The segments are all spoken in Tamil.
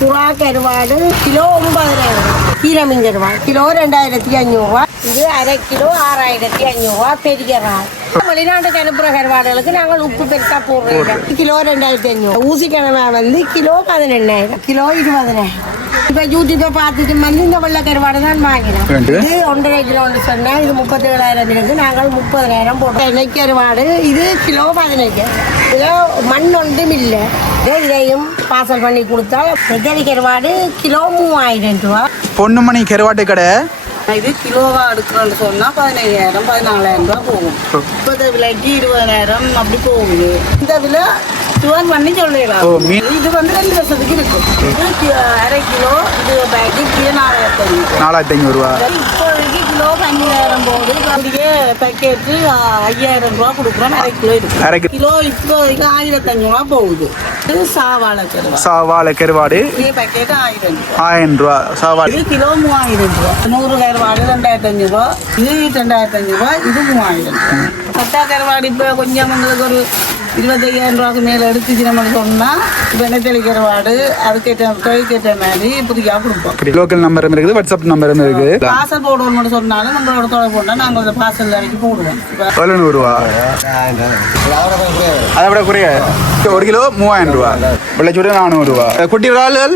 சுறா கருவாடு கிலோ 9,000. கீரமீன் கருவாடு கிலோ 2,500. இது அரை கிலோ 6,500. பெரிய இறால். வெளிநாட்டுக்கு அனுப்புற கருவாடுகளுக்கு நாங்கள் உப்பு பெருசா போடுறோம். கிலோ 2,500. ஊசி கிழமை வந்து கிலோ 18,000. கிலோ 20,000. இப்ப யூடியூப்பை பார்த்துட்டு வந்து இந்த வெள்ளை கருவாடு தான் வாங்கினோம். இது 1,5 கிலோன்னு சொன்னா இது 37,000 இருக்கு. நாங்கள் 30,000 போட்டோம். எண்ணெய் கருவாடு இது கிலோ 15. இதுல மண் ஒன்றும் இல்லை. இதையும் பார்சல் பண்ணி கொடுத்தா நெத்தலி கருவாடு கிலோ 3,000 ரூபா. பொன்னுமணி கருவாட்டு கடை. இது கிலோவா எடுக்கிறோன்னு சொன்னா 15,000 14,000 ரூபா போகும். இப்போத விலைக்கு 20,000 அப்படி போகுது. இந்த விலை சுவான் பண்ணி சொல்லலாம். இது வந்து 2 வருஷத்துக்கு இருக்கும். இது அரை கிலோ இது பேக்கெட் 4,500 ரூபா. இப்போதைக்கு கிலோ 5,000 போகுது. அப்படியே பேக்கெட்டு 5,000 ரூபா கொடுக்குறோம். அரை கிலோ இருக்கு. கிலோ இப்போதைக்கு 1,500 ரூபா போகுது. இது சாவாழை கருவாடு இதே பேக்கெட் 1,000 ரூபா. சாவாழை இது கிலோ 3,000 ரூபா. 100 கருவாடு 2,500 ரூபா. இது 2,500 ரூபா. இது 3,000. சட்டா கருவாடு இப்போ கொஞ்சம் உங்களுக்கு ஒரு 25,000 ரூபாய்க்கு மேலே எடுத்துச்சு நம்ம சொன்னால் இப்போ நெத்தலி கருவாடு அதுக்கேற்ற தொகைக்கேற்ற மாதிரி புதியாக கொடுப்போம். லோக்கல் நம்பரும் இருக்குது, வாட்ஸ்அப் நம்பரும் இருக்குது. பார்சல் போடுவோம்னு சொன்னாலும் நம்மளோட தொலை போட்டால் நாங்கள் அந்த பார்சல் வரைக்கும் போடுவோம். 1,000 ரூபா. அதை விட குறைய 1 கிலோ 3,000 ரூபா. வெள்ளைச்சூடு 400 ரூபா. குட்டி இறால்கள்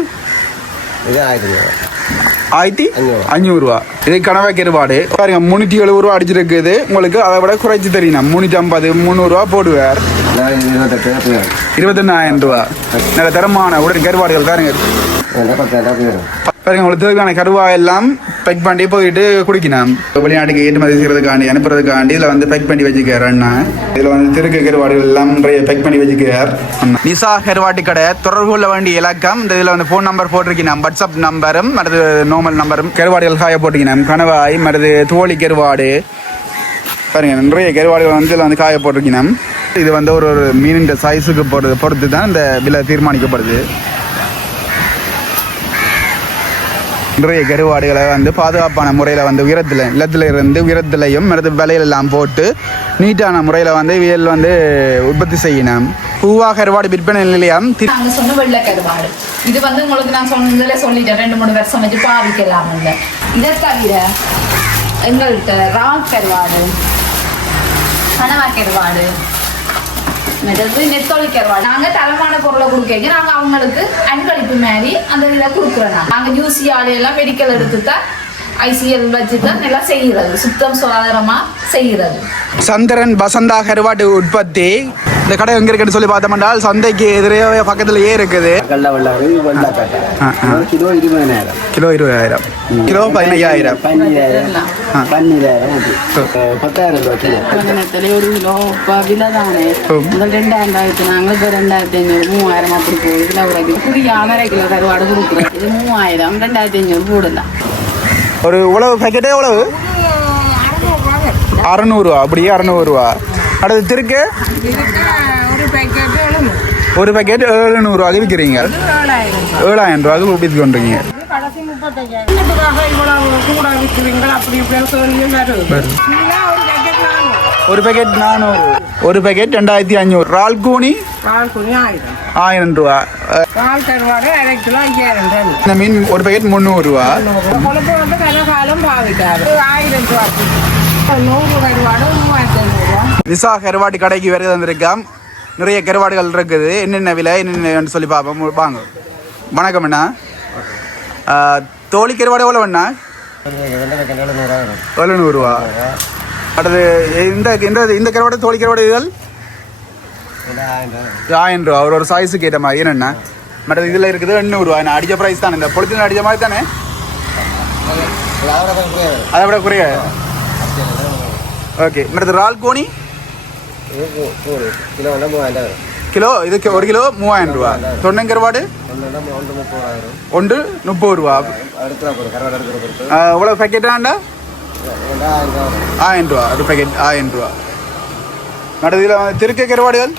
1,500 ரூபா. இது கனவா கருவாடு பாருங்க 370 ரூபா அடிச்சிருக்குது. உங்களுக்கு அதை விட குறைச்சி தெரியும். 350 300 ரூபா போடுவார். 29,000 ரூபா. நல்ல தரமான உடனே கருவாடுகள் பாருங்க. பாருங்க உங்களுக்கு தேவையான கருவாய் எல்லாம் பேக் பண்ணி போயிட்டு குடிக்கணும். வெளிநாட்டுக்கு ஏற்றுமதி செய்யறதுக்காண்டி அனுப்புறதுக்காண்டி இதில் வந்து பேக் பண்ணி வச்சுக்கிறார் அண்ணா. இதில் வந்து திருக்க கருவாடுகள் எல்லாம் பேக் பண்ணி வச்சுக்கிறார். நிசா கருவாட்டு கடை. தொடர்பு கொள்ள வேண்டிய இலக்கம் இந்த இதில் வந்து ஃபோன் நம்பர் போட்டிருக்கணும். வாட்ஸ்அப் நம்பரும் மற்றது நார்மல் நம்பரும். கருவாடுகள் காய போட்டிருக்கணும். கணவாய் மற்றது தோழி கருவாடு பாருங்க நிறைய கருவாடுகள் வந்து இதில் வந்து காய போட்டிருக்கணும். இது வந்து ஒரு மீனின் சைஸுக்கு பொறுத்து தான் இந்த விலை தீர்மானிக்கப்படுது. நிறைய கருவாடுகளை வந்து பாதுகாப்பான முறையில் வந்து உயரத்திலையும் மற்ற விலையிலெல்லாம் போட்டு நீட்டான முறையில் வந்து இதில் வந்து உற்பத்தி செய்யணும். பூவா கருவாடு விற்பனை நிலையம். நாங்கள் சொன்ன வெள்ளை கருவாடு இது வந்து உங்களுக்கு நான் சொல்லிட்டேன் 2-3 வருஷம் வச்சு பாதிக்கலாம். இல்லை இதை தவிர எங்கள்கிட்ட ராக் கருவாடு, கனவா கருவாடு, நெத்தோலி கருவாடு நாங்கள் தரமான பொருளை கொடுக்க நாங்கள் அவங்களுக்கு அன்பளிப்பு மாதிரி அந்த இதில் கொடுக்குறோம். நாங்கள் ஜூசி ஆலையெல்லாம் மெடிக்கல் எடுத்து தான் ஐசிஎல் வச்சு தான் நல்லா செய்கிறது. சுத்தம் சுகாதாரமாக செய்கிறது. சந்திரன் வசந்தா கருவாட்டு உற்பத்தி. இந்த கடை எங்க இருக்குன்னு சொல்லி பார்த்தோம்னால் சந்தைக்கு எதிரே பக்கத்துலயே இருக்குது. கிலோ 20,000. கிலோ 20,000. கிலோ 15,000. 10,000 ரூபாய் கிலோ. ஒரு கிலோ இப்போ விலை தானே முதல் 2,000 நாங்கள் இப்போ 2,500 3,000 அப்படி போகுது. இதில் ஒரு புதிய 1/2 கிலோ கருவாடு கொடுக்குறோம். இது 3,000 2,500 போடலாம். ஒரு உழவு பேக்கெட்டே எவ்வளவு? 600 ரூபா. அப்படியே 600 ரூபா. அடுத்து திருக்கு ஒரு பேக்கெட் 700 ரூபாய்க்கு விற்கிறீங்க. 7,000 ரூபாய்க்கு விற்று கொண்டுறீங்க. ஒரு பேக்கெட் 400. ஒரு பேக்கெட் 2,500. இறால் கூனி 1,000 ரூபா. இந்த மீன் ஒரு பேக்கெட் 300 ரூபா. நிசா கருவாட்டு கடைக்கு வரை வந்திருக்கோம். நிறைய கருவாடுகள் இருக்குது. என்னென்ன விலை என்னென்னு சொல்லி பார்ப்போம். வாங்க. வணக்கம் அண்ணா. தோழி கருவாடு எவ்வளோ அண்ணா? 700 ரூபா. அடுத்து இந்த கருவாடு தோழி கருவாடு இதுகள் 1,000 ரூபா. ஒரு சைஸுக்கு ஏற்ற மாதிரி என்னென்ன. மற்றது இதில் இருக்குது 800 ரூபா. நான் அடித்த ப்ரைஸ் தானே. இந்த பொலித்தின அடித்த மாதிரி தானே. அதை விட குறைய. ஓகே. மற்றது இறால் கோணி கிலோ இதுக்கு 1 கிலோ 3,000 ரூபா. தொண்டங்கருவாடு 1 30 ரூபா. இவ்வளோ பேக்கெட்டாண்டா 1,000 ரூபா. ஒரு பேக்கெட் 1,000 ரூபா. மற்றது இதில் திருக்கை கருவாடுகள்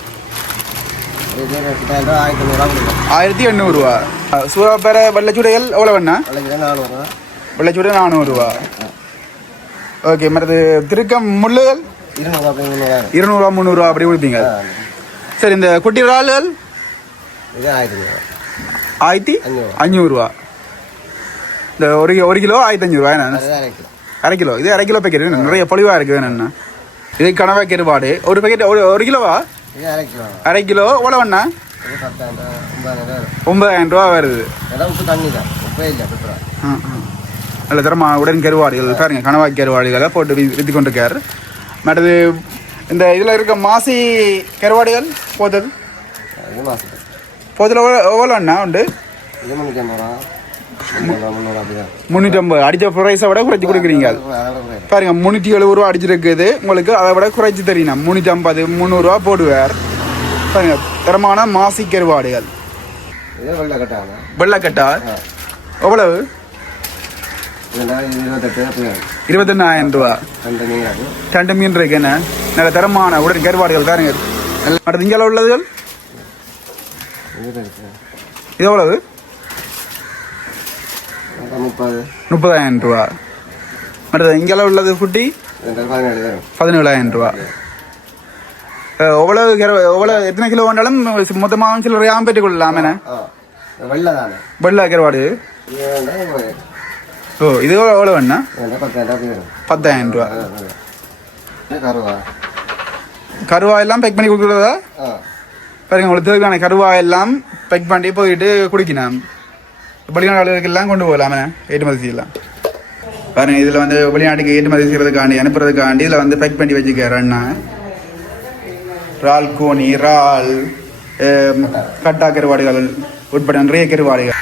1,800 ரூபா. சூறாப்பேர வெள்ளைச்சூடைகள் எவ்வளோ வேணா? வெள்ளைச்சூடை 400 ரூபா. ஓகே. மற்றது திருக்கம் முள்ளுகள் 200 ரூபா 300 ரூபா அப்படி கொடுப்பீங்க. சரி. இந்த குட்டி இறால்கள் ₹1500 இந்த ஒரு கிலோ ₹1500 என்ன அரை கிலோ இது அரை கிலோ பேக்கெட் நிறைய பொலிவா இருக்குது என்னென்ன இது கனவா கருவாடு ஒரு பேக்கெட் ஒரு கிலோவா அரை கிலோ எவ்வளோண்ணா ₹9,000 வருது நல்ல தரமான உடன் கருவாடுகள் பாருங்க கனவா கருவாடுகளை போட்டு விற்று கொண்டிருக்காரு மற்றது இந்த இதில் இருக்க மாசி கருவாடுகள் போதல் எவ்வளோண்ணா உண்டு 350 அடிச்ச ப்ரைஸை விட குறைச்சி கொடுக்குறீங்க பாருங்க ₹370 அடிச்சிருக்குது உங்களுக்கு அதை விட குறைச்சி தெரியும் 350 300 போடுவார் பாருங்க தரமான மாசி கருவாடுகள் வெள்ளக்கட்டா எவ்வளவு ₹28,000 2 மீன் இருக்கு என்ன நல்ல தரமான உடன் கருவாடுகள் பாருங்க அடுத்து இங்கே உள்ளதுகள் இது எவ்வளவு ₹30,000 அடுத்து இங்கே உள்ளது குட்டி ₹17,000 எவ்வளவு எத்தனை கிலோ வேண்டாலும் மொத்தமாக சில பெற்றுக் கொள்ளலாம் என்ன வெள்ளை கருவாடு ஓ இது எவ்வளோ வேணா ₹10,000 கருவா எல்லாம் பேக் பண்ணி கொடுக்குறதா பாருங்க உங்களுக்கு தேவையான கருவா எல்லாம் பேக் பண்ணி போயிட்டு குடிக்கணும் வெளிநாடுகளுக்கெல்லாம் கொண்டு போகலாமே ஏற்றுமதி செய்யலாம் பாருங்க இதில் வந்து வெளிநாட்டுக்கு ஏற்றுமதி செய்யறதுக்காண்டி அனுப்புறதுக்காண்டி இதில் வந்து பேக் பண்ணி வச்சுக்கிறேன் அண்ணா இறால் கோணி இறால் கட்டா கருவாடுகள் உட்பட நிறைய கருவாடுகள்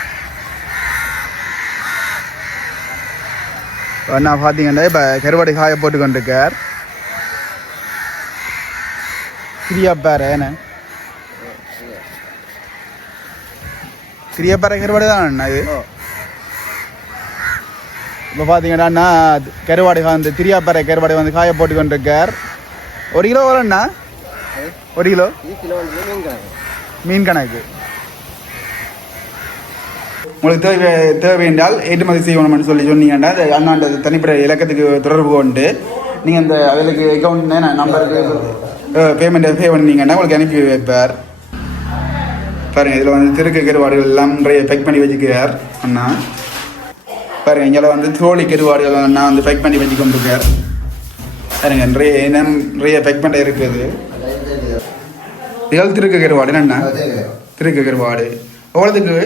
அண்ணா பார்த்தீங்கன்னா இப்போ கருவாடு காய போட்டு கொண்டிருக்கார் கிரியாப்பாறை என்ன கிரியாப்பாறை கருவாடு தான் அண்ணா இது இப்போ பார்த்தீங்கன்னா கருவாடு வந்து திரியாப்பாறை கருவாடு வந்து காய போட்டு கொண்டிருக்கார் 1 கிலோ வரண்ணா 1 கிலோ மீன் கணக்கு உங்களுக்கு தேவை என்றால் ஏற்றுமதி செய்யணும்னு சொன்னீங்கன்னா அண்ணாண்ட தனிப்பட்ட இலக்கத்துக்கு தொடர்பு கொண்டு நீங்கள் அந்த அவளுக்கு அக்கௌண்ட் நம்பருக்கு பேமெண்ட் பே பண்ணீங்கன்னா உங்களுக்கு அனுப்பி வைப்பார் பாருங்க இதில் வந்து திருக்கு கருவாடுகள் எல்லாம் நிறைய பேக் பண்ணி வச்சுக்கிறார் அண்ணா பாருங்க இங்கே வந்து தோழி கருவாடுகள் அண்ணா வந்து பேக் பண்ணி வச்சு கொண்டிருக்கார் பாருங்க நிறைய பேக் பண்ண இருக்குது இதில் திருக்கு கருவாடு என்னண்ணா திருக்கு கருவாடு எவ்வளோத்துக்கு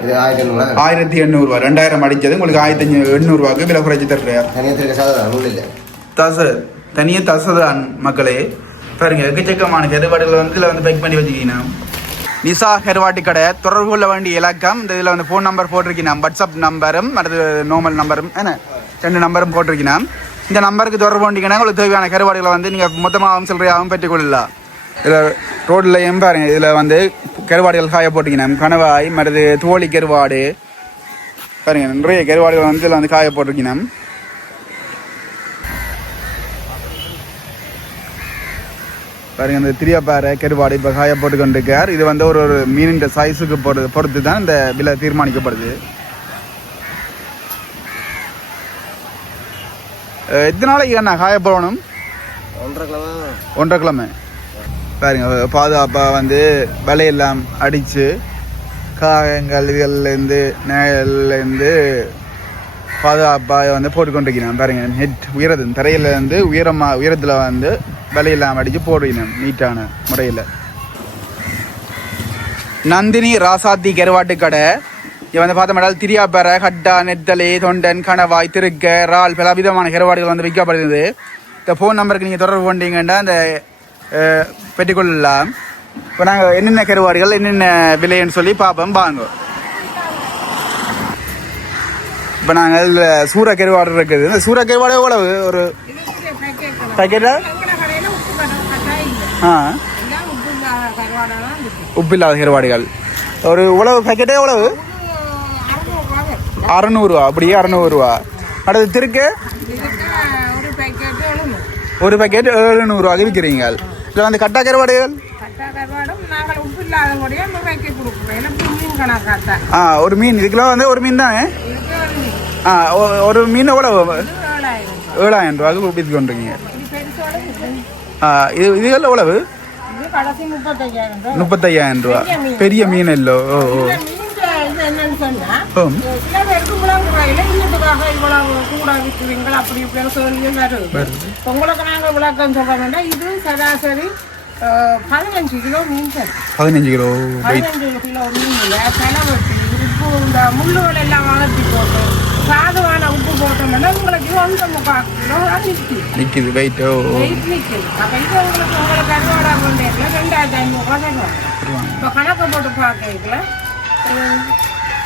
1,800 2000 அடிச்சது உங்களுக்கு 1,800 விலை குறைச்சி தர்றார் தனியே தசதான் மக்களே பாருங்க எக்கச்சக்கமான கருவாடுகளை வந்து இதில் வந்து பேக் பண்ணி வச்சுக்கீங்கன்னா நிசா கருவாட்டு கடை தொடர்பு கொள்ள வேண்டிய இலக்கம் இந்த இதில் வந்து ஃபோன் நம்பர் போட்டிருக்கீங்க வாட்ஸ்அப் நம்பரும் அடுத்து நார்மல் நம்பரும் என்ன 2 நம்பரும் போட்டிருக்கீங்க இந்த நம்பருக்கு தொடர்பு கொண்டீங்கன்னா உங்களுக்கு தேவையான கருவாடுகளை வந்து நீங்கள் மொத்தமாகவும் சில்லறையாகவும் பெற்றுக்கொள்ளலாம் இதில் ரோட்லையும் பாருங்க இதில் வந்து கருவாடுகள் காய போட்டிங்கன்னா கணவாய் மற்றது தோழி கருவாடு பாருங்க நிறைய கருவாடுகள் வந்து இதில் வந்து காய போட்டிருக்கீங்க பாருங்க இந்த திரியாப்பாறை கருவாடு இப்போ காய போட்டு கொண்டிருக்கார் இது வந்து ஒரு மீனின் சைஸுக்கு பொறுத்து தான் இந்த விலை தீர்மானிக்கப்படுது எத்தனை நாளைக்கு என்ன காய போடணும் 1.5 கிழமை பாருங்க பாதுகாப்பாக வந்து விலையெல்லாம் அடித்து காயங்கள் இதுகள்லேருந்து நேயல்லேருந்து பாதுகாப்பாக வந்து போட்டுக்கொண்டிருக்கிறேன் பாருங்க நெட் தரையிலேருந்து உயரத்தில் வந்து விலையெல்லாம் அடித்து போடுறேன் நீட்டான முறையில் நந்தினி ராசாத்தி கருவாட்டு கடை இது வந்து பார்த்தோம்னால் திரியாப்பாறை கட்டா நெத்தலி தொண்டன் கணவாய் திருக்க இறால் பல விதமான கருவாடுகள் வந்து விற்கப்படுகிறது இந்த ஃபோன் நம்பருக்கு நீங்கள் தொடர்பு கொண்டீங்கன்னா அந்த பெற்றுக்கொள்ளலாம் இப்போ நாங்கள் என்னென்ன கருவாடுகள் என்னென்ன விலைன்னு சொல்லி பார்ப்போம் வாங்க இப்போ நாங்கள் சூற கருவாடு இருக்குது இந்த சூற கருவாடு எவ்வளவு ஒரு பேக்கெட்டா உப்பு இல்லாத கருவாடுகள் ஒரு உழவு பேக்கெட்டே எவ்வளவு 600 அப்படியே 600 அடுத்து திருக்கு ஒரு பேக்கெட் 700 விற்கிறீங்க இதில் வந்து கட்டா கருவாடுகள் ஒரு மீன் இதுக்கெல்லாம் வந்து ஒரு மீன் தானே ஒரு மீன் எவ்வளவு 7,000 விற்று கொண்டிருக்கீங்க இதுகள் எவ்வளவு 35,000 பெரிய மீன் இல்லோ சொன்னா சில பேருக்கு இவ்வளவு குறையில இன்னத்துக்காக இவ்வளவு கூட விற்கிறீங்க அப்படி இப்படின்னு சொல்லி வருது. உங்களுக்கு நாங்கள் விளக்கம் சொல்ல வேண்டாம். இது சராசரி 15 கிலோ மீன் தரும். 15 கிலோ 15 கிலோ மீன்ல செலவெட்டி உப்பு இந்த முள்ளுகள் எல்லாம் வளர்த்தி போட்டு சாதுவான உப்பு போட்டோம்னா உங்களுக்கு 1.25 கிலோ நிற்கிது வெயிட் நிற்குது. அப்போ இது உங்களுக்கு அறுவாடா கொண்டேக்கில் 2500 தருவாங்க. இப்போ கணக்கு போட்டு பார்க்கல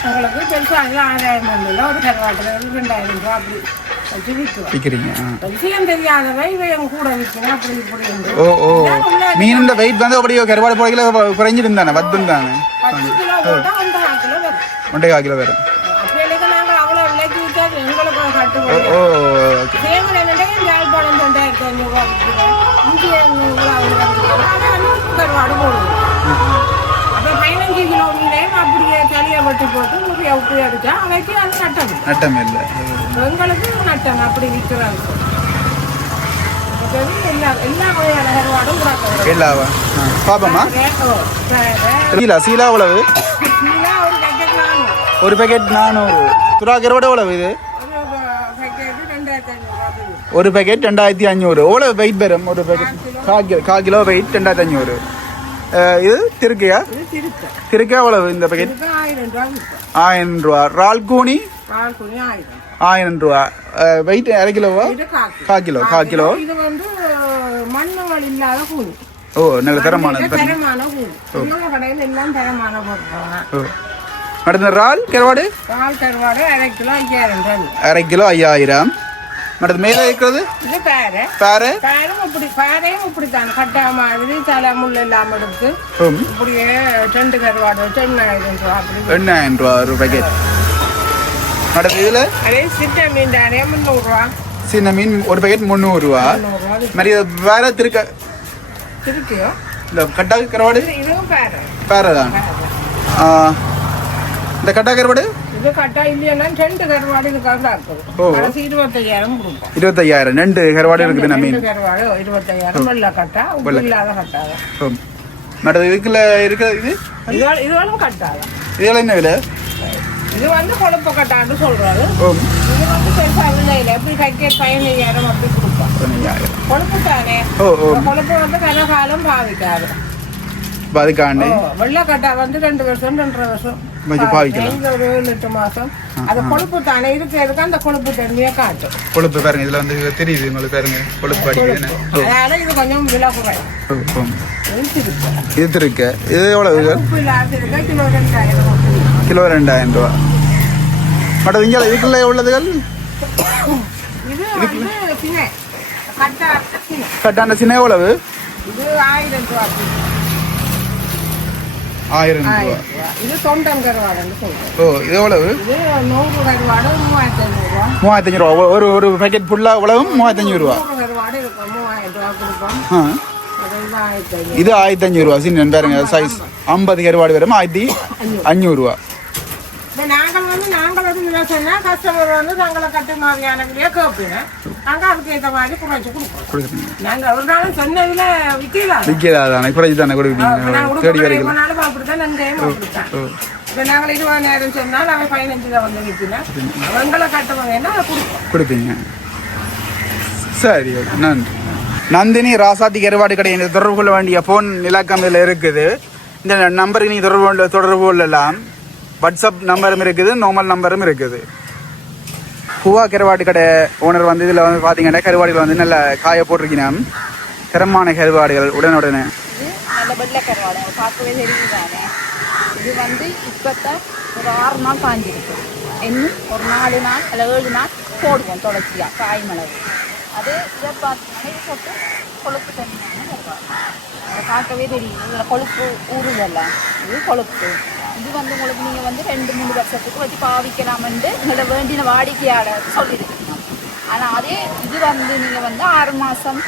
உங்களுக்கு பெருசாக ஆதாயம் பண்ணல ஒரு கருவாட்டில் 2000 ரூபா அப்படி வச்சு விற்கிறீங்க. விஷயம் தெரியாதவை இவன் கூட விற்கிறேன் அப்படி இப்படி. மீன் வெயிட் வந்து அப்படியே கருவாடு போய்களை குறைஞ்சிருந்தானே வத்துந்தானே 10 கிலோ போட்டால் 1.5 கிலோ வரும். 1.5 கிலோ வரும். அப்படி இல்லைங்க நாங்கள் அவ்வளோ விலைக்கு விற்றா எங்களுக்கு கட்டுப்படும். சேவல் என்னடா யாழ்ப்பாணம் 2500 ரூபா விற்கிறேன். இங்கே 100 அவ்வளோ கருவாடு போடுவோம். அப்போ 15 கிலோ மீனையும் அப்படியே தலையை வெட்டி போட்டு முறிய உப்பு அடித்தா அவைக்கு அது நட்டம் இல்லை. எங்களுக்கு நட்டம் அப்படி விற்கிறாங்க. எல்லா வகையான கருவாடும் எல்லாவா பாப்பமா சீலா எவ்வளவு? ஒரு பேக்கெட் 400. சுறா கருவாடு எவ்வளவு இது? ஒரு பேக்கெட் 2500. எவ்வளவு வெயிட் வரும் ஒரு பேக்கெட்? 1/4 kilo weight 2500. இது திருக்கையா? திருக்கை எவ்வளவு இந்த பேக்கெட்? 1000 ரூபா. ரால் கூனி 1000 ரூபா. வெயிட் 1/2 கிலோவா? 1/4 கிலோ. இது வந்து மண்ணுகள் இல்லாத கூனி. ஓ நல்ல தரமான கூனி. கடையில் எல்லாம் தரமான பொருட்கள். அடுத்த ரால் கருவாடு? ரால் கருவாடு 1/2 கிலோ 5000 ரூபாய். 1/2 கிலோ 5000. அடுத்து மேலே இருக்கிறது இது பேரை பேரையும் இப்படித்தான் கட்டா மாதிரி தலை முள் எல்லாம் எடுத்து இப்படியே 2 கருவாடு வச்சு 8000 ரூபா. அப்படி 8000 ரூபா ஒரு பேக்கெட். அடுத்து இதுல அதே சின்ன மீன் தானே 300 ரூபா. சின்ன மீன் ஒரு பேக்கெட் 300 ரூபா. மாதிரி வேற திருக்கையோ இந்த கட்டா கருவாடு? இதுவும் பேரை தான். இந்த கட்டா கருவாடு இது கட்டா இல்லையா 2 கருவாடு இதுக்காக இருக்குது. 25,000 கொடுப்போம். 25,000 2 கருவாடு இருக்குது. நம்ம கருவாடு 25,000 வெள்ளை கட்டா உப்பு இல்லாத கட்டாத. மேடம் இதுக்குள்ள இருக்கிறது இதுவும் கட்டாதான். இதெல்லாம் என்ன விலை? இது வந்து கொழுப்பு கட்டான்னு சொல்றாரு. இது வந்து பெருசா விலை இல்லை. எப்படி பேக்கெட் 15,000 அப்படி கொடுப்போம். கொழுப்பு தானே. கொழுப்பு வந்து கனகாலம் பாவிக்காது. அதுக்காண்டி வெள்ளக்கட்டா வந்து 2 வருஷம் 2.5 வருஷம் ஒரு 8 மாசம். அது கொழுப்பு தானே இருக்கிறதுக்கு அந்த கொழுப்பு தன்மையை காட்டும். கொழுப்பு பாருங்க இதுல வந்து தெரியுது உங்களுக்கு பாருங்க கொழுப்பு அடிக்குது. அதனால இது கொஞ்சம் விலை குறையும். இது இருக்கு. இது எவ்வளவு? உப்பு இல்லாத இருக்கு கிலோ 2000. கிலோ 2000 ரூபா. மேடம் இங்கே இதுக்குள்ள உள்ளதுகள் இது வந்து சின்ன கட்டான சின்ன எவ்வளவு? இது 1000 ரூபா. 1000 ரூபா. இது தொண்டன் கருவாடுன்னு சொல்றேன். ஓ இது எவ்வளவு? இது 100 கருவாடு 3500 ரூபா. 3500 ரூபா. ஒரு பேக்கெட் ஃபுல்லா எவ்வளவு? 3500 ரூபா. 100 கருவாடு இருக்கும் 3000 ரூபா கொடுப்போம். இது 1500 ரூபா. சின்ன பாருங்க சைஸ் 50 கருவாடு வரும் 1500 ரூபா. நாங்கள் வந்து சொன்னா கஸ்டமர் வந்து நாங்களை கட்டு மாதிரியான கேட்பீங்க. நாங்கள் அதுக்கு ஏற்ற மாதிரி குறைச்சி கொடுப்போம். நாங்கள் ஒரு நாளும் சொன்னதுல விற்கலாதானே குறைச்சி தானே கொடுப்பீங்க. தேடி வரைக்கும் அப்படித்தான் நன்றையும் அப்படித்தான். இப்போ நாங்கள் 20,000 சொன்னால் நாங்கள் 15 வந்து விற்கிறோம். எங்களை கட்டுவாங்கன்னா அதை கொடுப்பீங்க. சரி நன்றி. நந்தினி ராசாத்தி கருவாடு கடை தொடர்பு கொள்ள வேண்டிய ஃபோன் இலக்கம் இதில் இருக்குது. இந்த நம்பருக்கு நீங்கள் தொடர்பு கொள்ளலாம். வாட்ஸ்அப் நம்பரும் இருக்குது, நார்மல் நம்பரும் இருக்குது. பூவா கருவாட்டு கடை ஓனர் வந்து இதில் வந்து பார்த்தீங்கன்னா கருவாடுகள் வந்து நல்ல காய போட்டிருக்கணும். தரமான கருவாடுகள் உடனுடனே. நல்ல வெள்ளை கருவாடு பார்க்கவே தெரியுதானே. இது வந்து இப்போத்தான் ஒரு 6 நாள் காஞ்சிருக்கு. இன்னும் ஒரு 4 நாள் அல்ல 7 நாள் போடுவோம் தொடர்ச்சியாக காய் மிளகு. அது இதை பார்த்தீங்கன்னா இது போட்டு கொழுப்பு தண்ணியான கருவாடு. அதை பார்க்கவே தெரியும். இதில் கொழுப்பு ஊறுதல்ல இது கொழுப்பு. இது வந்து உங்களுக்கு நீங்கள் வந்து 2-3 வருஷத்துக்கு வச்சு பாவிக்கலாம்னு உங்களோட வேண்டின வாடிக்கையாளர் சொல்லியிருக்கீங்க. ஆனால் அதே இது வந்து நீங்கள் வந்து 6 மாதம்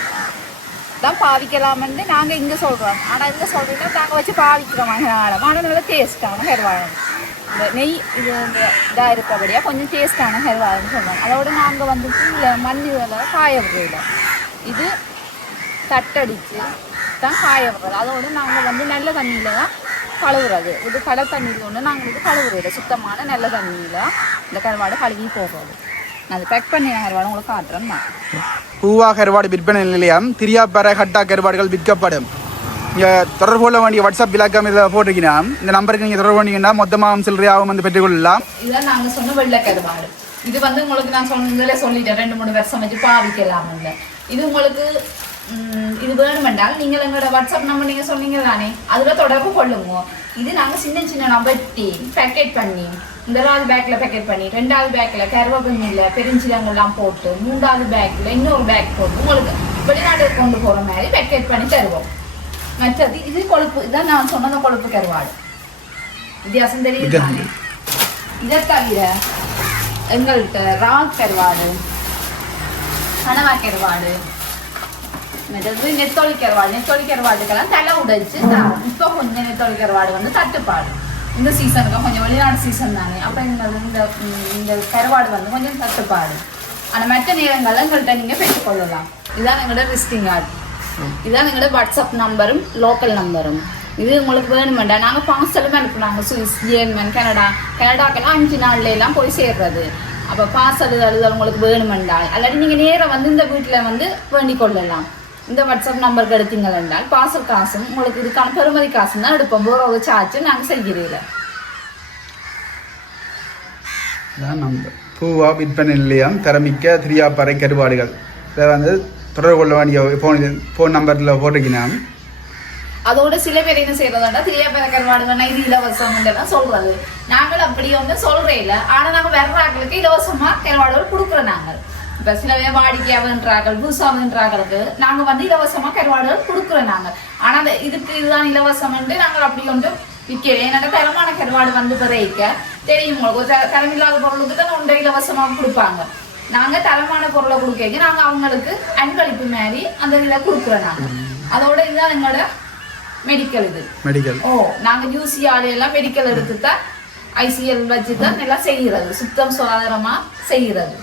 தான் பாவிக்கலாம்னு நாங்கள் இங்கே சொல்கிறோம். ஆனால் இங்கே சொல்கிறீங்கன்னா நாங்கள் வச்சு பாவிக்கிறோம். ஆனால் நல்ல டேஸ்ட்டான கருவாடு. இந்த நெய் இது இந்த இதாக இருக்கிறபடியாக கொஞ்சம் டேஸ்ட்டான கருவாடுன்னு சொல்கிறோம். அதோடு நாங்கள் வந்து மண்ணில் காய விடுறதில்ல. இது தட்டடித்து தான் காய விடுறது. அதோடு நாங்கள் வந்து நல்ல தண்ணியில் தான் கழுவுறது. இது கடை தண்ணியில் ஒன்று நாங்கள் இது கழுவுறது சுத்தமான நல்ல தண்ணியில் இந்த கருவாடு கழுவி போடுறது. நான் அது பேக் பண்ணி கருவாடு உங்களுக்கு காட்டுறேன் தான். பூவா கருவாடு விற்பனை நிலையம் திரியாப்பற கட்டா கருவாடுகள் விற்கப்படும். இங்கே தொடர்பு கொள்ள வேண்டிய வாட்ஸ்அப் இலக்கம் இதில் போட்டிருக்கீங்கன்னா இந்த நம்பருக்கு நீங்கள் தொடர்பு பண்ணிங்கன்னா மொத்தமாகவும் சில்லறையாகவும் வந்து பெற்றுக்கொள்ளலாம். இதான் நாங்கள் சொன்ன வெள்ளை கருவாடு. இது வந்து உங்களுக்கு நான் சொன்னதில் சொல்லிட்டேன் 2-3 வருஷம் வச்சு பாவிக்கலாம். இது உங்களுக்கு இது வேணுமென்றால் நீங்கள் எங்களோட வாட்ஸ்அப் நம்பர் நீங்கள் சொன்னீங்க தானே, அதில் தொடர்பு கொள்ளுங்க. இது நாங்கள் சின்ன சின்ன வெட்டி பேக்கெட் பண்ணி இந்த 1 பேக்கில் பேக்கெட் பண்ணி 2வது பேக்கில் கருவேப்பிலை பெருஞ்சீரகங்கள்லாம் போட்டு 3வது பேக்கில் இன்னொரு பேக் போட்டு உங்களுக்கு வெளிநாட்டுக்கு கொண்டு போகிற மாதிரி பேக்கெட் பண்ணி தருவோம். மற்றது இது கொழுப்பு, இதான் நான் சொன்னது கொழுப்பு கருவாடு. வித்தியாசம் தெரியுது தானே. இதை தவிர எங்கள்கிட்ட ரால் கருவாடு, கனவா கருவாடு, மற்றது நெத்தோலி கருவாடு. நெத்தோலி கருவாடுக்கெல்லாம் தலை உடைச்சு இப்போ கொஞ்சம் நெத்தோலி கருவாடு வந்து தட்டுப்பாடு. இந்த சீசனுக்கு கொஞ்சம் வெளிநாடு சீசன் தானே, அப்போ இந்த கருவாடு வந்து கொஞ்சம் தட்டுப்பாடு. ஆனால் மற்ற நேரங்களில் எங்கள்கிட்ட நீங்கள் பெற்றுக்கொள்ளலாம். இதுதான் எங்களோட விசிட்டிங் கார்டு. இதுதான் எங்களோட வாட்ஸ்அப் நம்பரும் லோக்கல் நம்பரும். இது உங்களுக்கு வேணுமெண்டா நாங்கள் பார்சலும் அனுப்புனாங்க. சுவிஸ், ஜெர்மன், கனடாக்கெல்லாம் 5 நாள்லாம் போய் சேர்றது. அப்போ பார்சல் எழுதல் உங்களுக்கு வேணுமெண்டால் அல்லாட்டி நீங்கள் நேராக வந்து இந்த வீட்டில் வந்து வேண்டிக் கொள்ளலாம். இந்த வாட்ஸ்அப் நம்பருக்கு எடுத்தீங்கள் என்றால் பார்சல் காசும் உங்களுக்கு இதுக்கான பெறுமதி காசும் தான் எடுப்போம். ஒரு சார்ஜ் நாங்கள் செய்கிறீங்க. நம்பர் பூவா விற்பனை நிலையம் தரமிக்க திரியாப்பறை கருவாடுகள். இதை வந்து தொடர்பு கொள்ள வேண்டிய ஃபோன் நம்பரில் போட்டிருக்கீங்கன்னா அதோட சில பேர் என்ன செய்யறதுன்னா திரியாப்பறை கருவாடு வேணா இது இலவசம் சொல்றது. நாங்கள் அப்படி வந்து சொல்றே இல்லை. ஆனா நாங்கள் வர்றாங்களுக்கு இலவசமா கருவாடுகள் கொடுக்குறோம். நாங்கள் இப்ப சில பேர் வாடிக்கையாளர்கள் புதுசாக நாங்க வந்து இலவசமா கருவாடுகள் கொடுக்குறோம். நாங்கள் ஆனா இதுக்கு இதுதான் இலவசம் என்று நாங்கள் அப்படி ஒன்று விற்கவே. ஏன்னா தரமான கருவாடு வந்து பிறக்க தெரியும் உங்களுக்கு. தரமில்லாத பொருளுக்கு தான் ஒன்றை இலவசமாக கொடுப்பாங்க. நாங்க தரமான பொருளை கொடுக்க நாங்க அவங்களுக்கு அன்பளிப்பு மாதிரி அந்த இதை கொடுக்குறோம். நாங்க அதோட இதுதான் எங்களோட மெடிக்கல். இது மெடிக்கல் நாங்க யூசிஆர் எல்லாம் மெடிக்கல் எடுத்துதான் ஐசிஎல் வச்சுதான் எல்லாம் செய்யறது. சுத்தம் சுகாதாரமா செய்யறது.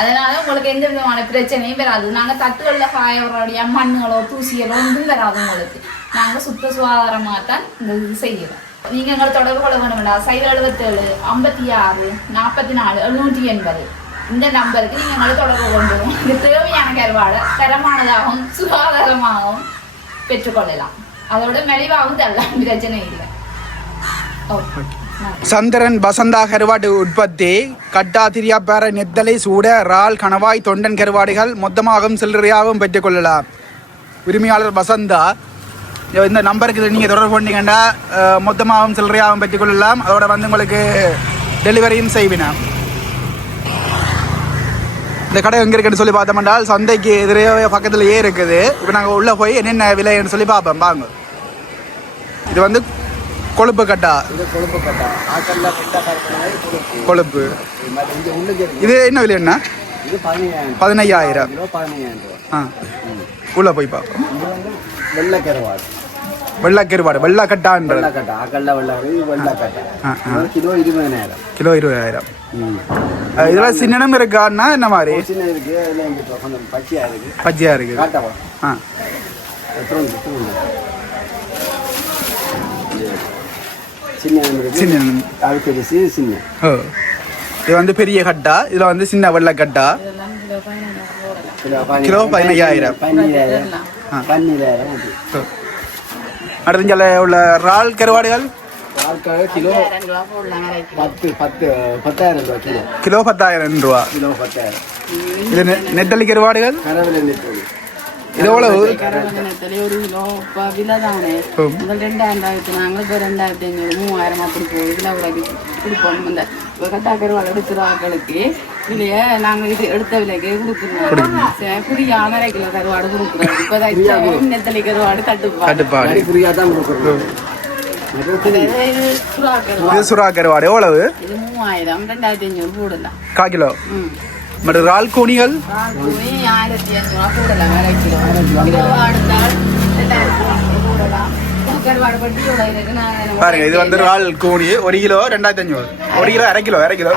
அதனால உங்களுக்கு எந்த விதமான பிரச்சனையும் வராது. நாங்க தட்டுகளில் காயவர்களுடைய மண்ணுகளோ தூசிகளோ ஒன்றும் வராது உங்களுக்கு. நாங்க சுத்த சுகாதாரமா தான் இந்த இது செய்யறோம். நீங்க எங்களை தொடர்பு கொள்ள வேணும்டா 077 56 44 780 இந்த நம்பருக்கு நீங்க எங்களை தொடர்பு கொண்டு இது தேவையான கருவாடை தரமானதாகவும் சுகாதாரமாகவும் பெற்றுக்கொள்ளலாம். அதோட மெலிவாகவும் தரலாம், பிரச்சனை இல்லை. சந்திரன் வசந்தா கருவாடு உற்பத்தி கட்டா திரியாப்பறை நெத்தலை சூட ரால் கணவாய் தொண்டன் கருவாடுகள் மொத்தமாகவும் சில்லறையாகவும் பெற்றுக்கொள்ளலாம். உரிமையாளர் வசந்தா. இந்த நம்பருக்கு நீங்கள் தொடர்பு பண்ணிங்கன்னா மொத்தமாகவும் சில்லறையாகவும் பெற்றுக்கொள்ளலாம். அதோட வந்து உங்களுக்கு டெலிவரியும் செய்வினா. இந்த கடை எங்கே இருக்குன்னு சொல்லி பார்த்தோம்னால் சந்தைக்கு எதிரே பக்கத்துலேயே இருக்குது. இப்போ நாங்கள் உள்ளே போய் என்னென்ன விலைன்னு சொல்லி பார்ப்போம். வாங்க. இது வந்து கொழுப்பு கட்டா. கொழுப்பு இது என்ன விலை? என்ன 15,000. உள்ள போய் பார்ப்போம். வெள்ளக்கருவாடு வெள்ளக்கட்டான்றது கிலோ 20,000. இதெல்லாம் சின்னம் இருக்கான்னா என்ன மாதிரி பச்சையா இருக்கு. இது வந்து பெரிய கட்டா. இதுல வந்து சின்ன வெள்ளக்கட்டா கிலோ 15,000. அடுத்த உள்ள ரால் கருவாடுகள் கிலோ 10,000 ரூபா. இது நெத்தலி கருவாடுகள் இது எவ்வளவு? ஒரு கிலோ விலை தானே. முதல் 2,000 நாங்கள் இப்போ 2,500 3,000 அப்படி போகுது. இதில் கொடுப்போம். இந்த கட்டா கருவாடு எடுக்கிற ஆட்களுக்கு இல்லையே நாங்கள் இது எடுத்த விலைக்கு கொடுக்குறோம். புதிய 1/2 கிலோ கருவாடு கொடுக்குறோம். இப்போதான் நெத்தலி கருவாடு தட்டுப்பாடு தான் கொடுக்குறோம். சுறா கருவாடு எவ்வளவு? இது 3,000 2,500 போடலாம் 1/4 கிலோ. மற்றும் ரால் கூனிகள் 1,500 போடலாம் 1/2 கிலோ. அடுத்தால் 2,000 போடலாம். பாருங்க இது வந்து ரால் கூனி 1 கிலோ 2,500. 1 கிலோ 1/2 கிலோ 1/2 கிலோ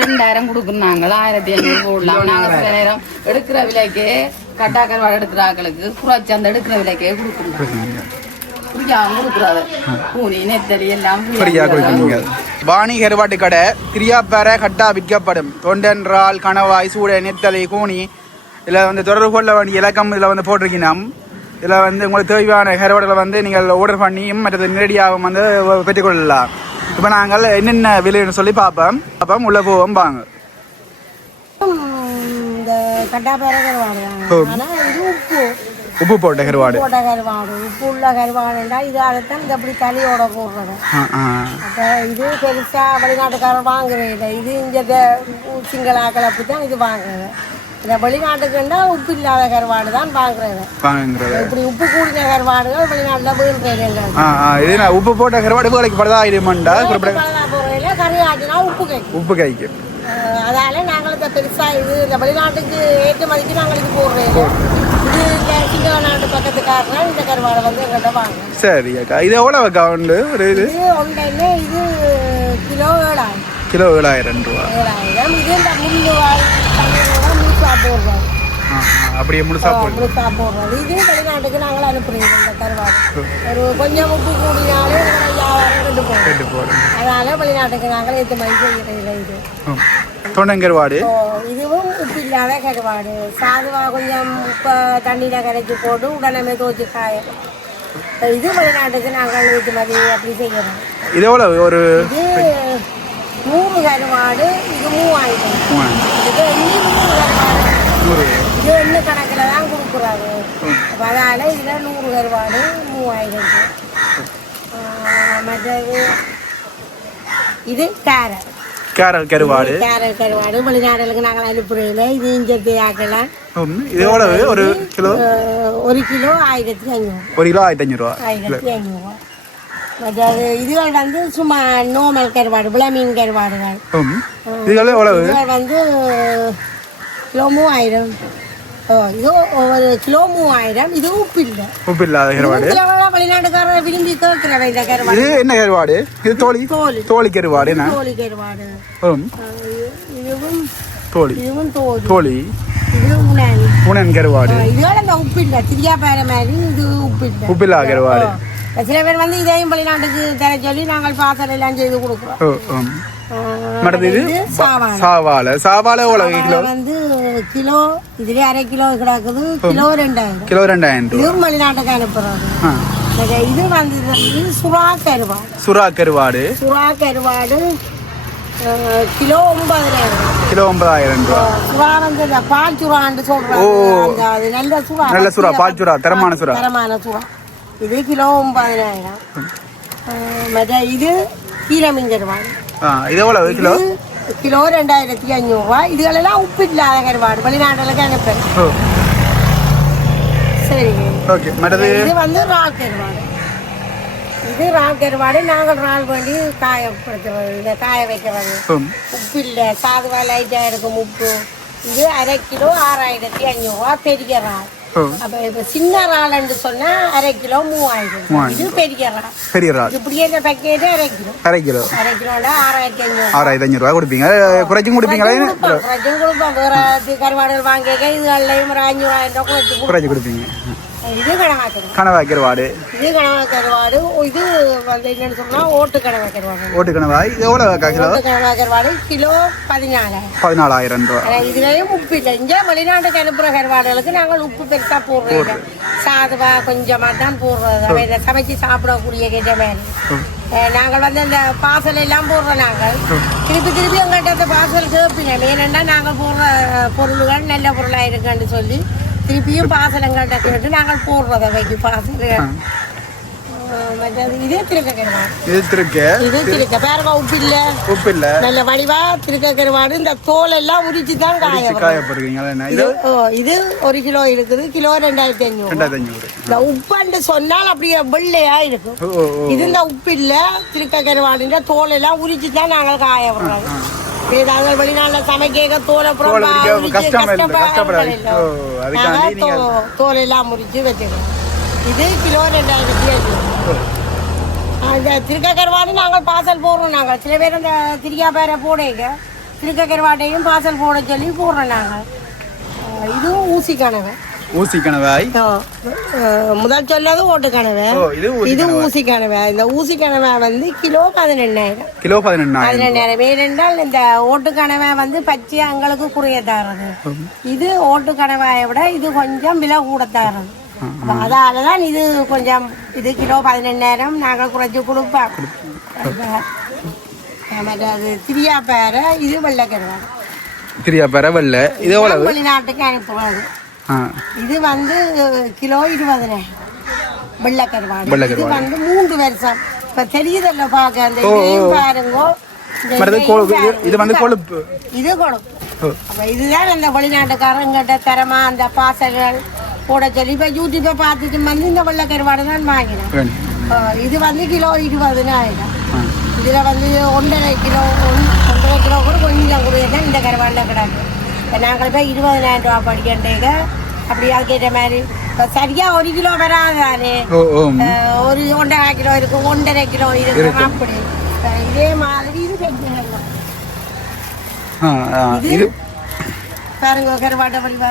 2,000 கொடுக்குறாங்க. 1,500 போடலாம். நாங்கள் சில நேரம் எடுக்கிற விலைக்கு கட்டா கருவாடு எடுக்கிற ஆக்களுக்கு குறைச்சி அந்த எடுக்கிற விலைக்கே கொடுக்குறோம். கொடுக்குறாரு பூனி நெத்தலி எல்லாம் ஃப்ரீயாக கொடுக்குறீங்க. வாணி கருவாட்டு கடை திரியாப்பேரை கட்டா விற்கப்படும். தொண்டன்றால் கணவாய் சூட நெத்தலை கூனி இதில் வந்து தொடர்பு கொள்ள வேண்டிய இலக்கம் இதில் வந்து போட்டிருக்கணும். இதில் வந்து உங்களுக்கு தேவையான கருவாடுகளை வந்து நீங்கள் ஆர்டர் பண்ணியும் மற்றது நேரடியாகவும் வந்து பெற்றுக்கொள்ளலாம். இப்போ நாங்கள் என்னென்ன விலைன்னு சொல்லி பார்ப்போம் உள்ளே போவோம் வாங்க. இந்த கட்டாப்பேர கருவாடு ஆனால் இது உப்பு போட்ட கருவாடு உப்பு உள்ள கருவாடுண்டா இதாகத்தான் இது அப்படி தலையோட போடுறது. அப்போ இது பெருசாக வெளிநாட்டுக்காரர் வாங்குறது இல்லை. இது இங்கே சிங்களாக்கள் அப்படி தான் இது வாங்குறது. இந்த வெளிநாட்டுக்குன்னா உப்பு இல்லாத கருவாடு தான் வாங்குறது. இப்படி உப்பு கூடின கருவாடுகள் வெளிநாட்டில் போயிருக்கேன். உப்பு போட்ட கருவாடு வேலைக்கு படுதா இருமாண்டா போகிறதில்ல. கறி ஆச்சுனா உப்பு கைக்கும். அதால நாங்கள் இந்த பெருசாக இது இந்த வெளிநாட்டுக்கு ஏற்றுமதிக்கு நாங்கள் இது போடுறோம். இது இந்த சிங்க நாட்டு பக்கத்துக்காரங்க இந்த கருவாடை வந்து எங்கள்கிட்ட வாங்க. சரி அக்கா, இது எவ்வளோ அக்கா உண்டு? ஒரு இது ஒன்றைன்னு இது கிலோ 7000. கிலோ 7000 ரூபா. 7000. இது இந்த முள்ளுவாய் முழுசா போடுறோம். அப்படியே முழுசா போடுறது. இது வெளிநாட்டுக்கு நாங்கள் அனுப்புறோம். இந்த கருவாடு ஒரு கொஞ்சம் உப்பு கூடினாலே வியாபாரம் கெட்டு போடும். அதனால வெளிநாட்டுக்கு நாங்கள் ஏற்றுமதி செய்யறதில்லை. இது தொண்டங்கருவாடு. இதுவும் உப்பு இல்லாத கருவாடு. சாதுவா கொஞ்சம் உப்பை தண்ணியில் கரைச்சி போட்டு உடனே துவச்சி காயம். இது வெளிநாட்டுக்கு நாங்கள் ஏற்றுமதி அப்படி செய்யறோம். இது எவ்வளவு? ஒரு இது 100 கருவாடு. இது 3000. இது 100 கருவாடு. இது என்ன கணக்கில் தான் கொடுக்குறாங்க. அதனால இதில் 100 கருவாடு 3000. மற்றது இது கேரட் கருவாடு வெளிநாடுகளுக்கு நாங்கள் அனுப்புறதில்லை. இது இஞ்சத்தை ஆக்கலாம். இது எவ்வளவு? ஒரு கிலோ 1500. 1500 ரூபா. 1500. மற்றது இதுகள் வந்து சும்மா நோமல் கருவாடு, விளமீன் கருவாடுகள். இதுகள் எவ்வளவு? இதுகள் வந்து கிலோ 3000. இது ஒரு கிலோ 3000. இது உப்பு இல்லாத கருவாடு. வெளிநாட்டுக்காரர் விரும்பி கேட்கிறவ இந்த கருவாடு. இது என்ன கருவாடு? இது தோலி கருவாடு. தோலி கருவாடு. இதுவும் தோலி. இது உணன் கருவாடு. இதோட இந்த உப்பு இல்லை. திரியாப்பேர மாதிரி இது உப்பு இல்லாத கருவாடு. சில பேர் வந்து இதையும் வெளிநாட்டுக்கு தர சொல்லி நாங்கள் பாசல் எல்லாம் செய்து கொடுக்குறோம். சாவாலை வந்து கிலோ இதுல அரை கிலோ கிடக்குது. கிலோ 2000. கிலோ 2000. இதுவும் வெளிநாட்டுக்கு அனுப்புறோம். இது வந்து சுறா கருவாடு. கிலோ 9000. கிலோ 9000 ரூபா. சுறா வந்து இந்த பால் சுறான்னு சொல்றாங்க. அது நல்ல சுறா பால் சுறா, தரமான சுறா. இது கிலோ 9000. மற்ற இது கீரமீன் கருவாடு. இது எவ்வளவு கிலோ? கிலோ 2500 ரூபா. இதுகளெல்லாம் உப்பு இல்லாத கருவாடு வெளிநாட்டுக்கு அனுப்புறேன். சரி. இது வந்து ரால் கருவாடு. நாங்கள் ரால் பண்ணி காயப்படுத்துறது. இதை காய வைக்கிறது. உப்பு இல்லை. சாதுவா லைட்டாக இருக்கும் உப்பு. இது அரை கிலோ 6500 ரூபா. பெரிய ரால். அப்ப இப்ப சின்ன ரால்னு சொன்னா அரை கிலோ 3000. இது பெரிய ரால். இப்படியே இந்த பேக்கெட் அரை கிலோ 6500 ரூபா கொடுப்பீங்க. குறைச்சும் கொடுப்பீங்களா? கொடுப்போம். வேற கருவாடுகள் வாங்க இதுகள்லையும் ஒரு 500 குறைச்சு கொடுப்பீங்க. இது கனவா கருவாடு. இது வந்து என்னன்னு சொன்னா ஓட்டு கனவா இது எவ்வளவு கிலோ? கனவா கருவாடு கிலோ 14000 ரூபா. இதுலயும் உப்பு இல்லை. இங்க வெளிநாட்டுக்கு அனுப்புற கருவாடுகளுக்கு நாங்கள் உப்பு பெருசா போடுறோம். சாதுவா கொஞ்சமா தான் போடுறது. சமைச்சு சாப்பிடக்கூடிய கேட்ட மாதிரி. நாங்கள் வந்து இந்த பாசல் எல்லாம் போடுறோம். நாங்கள் திருப்பி எங்கள்கிட்ட பாசல் கேட்பீங்க. ஏனென்னா நாங்கள் போடுற பொருள்கள் நல்ல பொருளா இருக்குன்னு சொல்லி திருப்பியும் பாசலங்கள்ட்ட கேட்டு நாங்கள் போடுறத வைக்க பாசல். இது திருக்க பாருங்க. உப்பு இல்ல நல்ல வடிவா திருக்க கருவாடு. இந்த தோல் எல்லாம் உரிச்சு தான் இது 1 கிலோ இருக்குது. கிலோ 2500. இந்த உப்புன்னு சொன்னால் அப்படியே வெள்ளையா இருக்கும். இது இந்த உப்பு இல்ல திருக்க கருவாடுன்ற தோல் எல்லாம் உரிச்சு தான் நாங்கள் காய விடுறோம். நாங்கள் வெளிநாட்டுல சமைக்க தோலை தோல் எல்லாம் முறிச்சு வச்சுக்கிறோம். இது கிலோ 2500. இந்த திருக்க கருவாடு நாங்கள் பாசல் போடுறோம். நாங்கள் சில பேர் அந்த திரியாப்பேரை போடுங்க திருக்க கருவாட்டையும் பாசல் போட சொல்லி போடுறோம். நாங்கள் இதுவும் ஊசி கனவை. ஊசி கணவாய். முதல் சொல்லது ஓட்டு கனவை, இது ஊசி கனவை. இந்த ஊசி கனவை வந்து கிலோ 18,000. கிலோ 18,000. ஏனென்றால் இந்த ஓட்டு கனவை வந்து பச்சை எங்களுக்கு குறைய தர்றது. இது ஓட்டு கனவாயை விட இது கொஞ்சம் விலை கூட தர்றது. அதாலதான் இது கொஞ்சம் இது கிலோ 18,000 நாங்கள் குறைச்சி கொடுப்போம். அது திரியாப்பேரை, இது வெள்ளைக்கருவாடு. திரியாப்பேரை வெள்ளை. இது எவ்வளவு? வெளிநாட்டுக்கு அனுப்புவாங்க. இது வந்து கிலோ 20,000 வெள்ளைக்கருவாடு. இது வந்து 3 வருஷம். இப்ப தெரியுதல்ல பாக்க அந்த பாருங்க. இது வந்து கொழுப்பு. இது கொழுப்பு. அப்ப இதுதான் அந்த வெளிநாட்டுக்காரங்கிட்ட தரமா அந்த பாசல்கள் போட சொல்லி இப்ப யூடியூப்பை பார்த்துட்டு வந்து இந்த வெள்ளைக்கருவாடு தான் வாங்கினோம். இது வந்து கிலோ 20,000. இதுல வந்து 1.5 கிலோ கூட கொஞ்சம் குறையதான் இந்த கருவாடுல கிடக்கு. நாங்கள் போய் 20,000 ரூபா படிக்கின்றேங்க. அப்படி அதுக்கேற்ற மாதிரி சரியா 1 கிலோ வராதானே, ஒரு 1.5 கிலோ இருக்கு, 1.5 கிலோ இருக்கு. அப்படி இதே மாதிரி இது பாருங்க கருவாட்டை படிவா.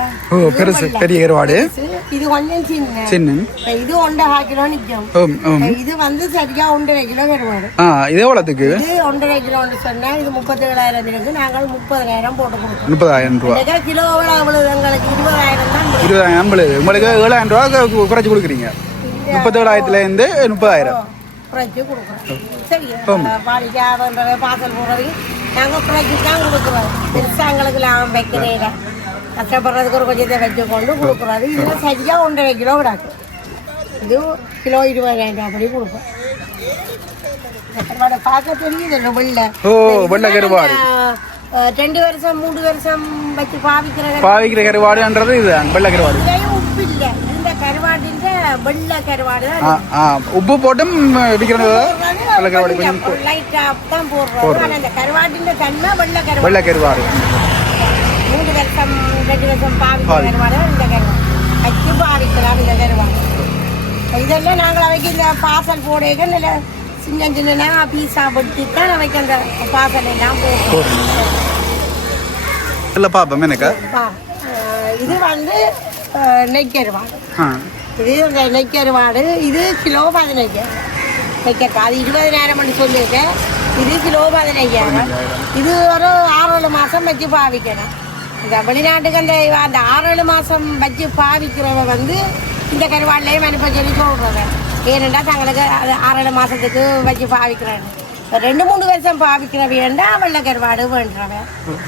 பெரிய கருவாடு. இது கொஞ்சம் சின்ன. இது 1.5 கிலோ நிற்கும். இது வந்து சரியா 1.5 கிலோ கருவாடு. இது எவ்வளவுக்கு? இது 1.5 கிலோன்னு சொன்னா இது 37,000 இருக்கு. நாங்கள் 30,000 போட்டு கொடுப்போம். 30,000 ரூபா கிலோ எங்களுக்கு 20,000 தான். 20,000 உங்களுக்கு 7,000 ரூபா குறைச்சி கொடுக்குறீங்க. 37,000 இருந்து 30,000 குறைச்சி கொடுக்குறோம். சரி, பாலிக்காக பாசல் போடுறது நாங்கள் குறைச்சி தான் கொடுக்குறோம். பெருசாக எங்களுக்கு லாபம் வைக்கிறேன். கஷ்டப்படுறதுக்கு ஒரு கொஞ்சத்தை வச்சு கொண்டு கொடுக்குறாரு. இதில் சரியா 1.5 கிலோ கிடாக்கு. இது கிலோ 20,000 ரூபா அப்படி கொடுப்போம். பார்க்க தெரியுது வெள்ளை கருவாடு. 2 வருஷம் 3 வருஷம் வச்சு பாவிக்கிற கருவாடுன்றது இதுதான் வெள்ளை கருவாடு. உப்பு இல்லை இந்த கருவாட்டின் வெள்ளை கருவாடு தான். உப்பு போட்டும் விற்கிறது வெள்ளை கருவாடு. லைட்டா தான் போடுறோம். ஆனால் அந்த கருவாட்டின் தன்மை வெள்ளை கருவாடு. 3 வருஷம் 2 வருஷம் பாவிக்கிற கருவாடு இந்த கருவாடு வச்சு பாவிக்கலாம். இந்த கருவாடு இதெல்லாம் நாங்கள் அவைக்கு இந்த பாசல் போடுக நல்ல சின்ன சின்ன பீஸா படுத்தி தான் அவைக்கு அந்த பாசல் எல்லாம் போடுறோம். இது வந்து நெய்க்கருவாடு. இது இந்த நெய்க்கருவாடு. இது கிலோ 15. நெய்க்கருவா அது 20,000 சொல்லியிருக்கேன். இது கிலோ 15,000. இது ஒரு 6-7 மாதம் வச்சு பாவிக்கணும். இந்த வெளிநாட்டுக்கு அந்த 6-7 மாதம் வச்சு பாவிக்கிறவ வந்து இந்த கருவாடுலையும் அனுப்ப சொல்லி சொல்கிறவ. ஏனெண்டா தங்களுக்கு அது 6-7 மாதத்துக்கு வச்சு பாவிக்கிறாங்க. 2-3 வருஷம் பாவிக்கிற வேண்டா வெள்ளை கருவாடு வேண்டுறவ.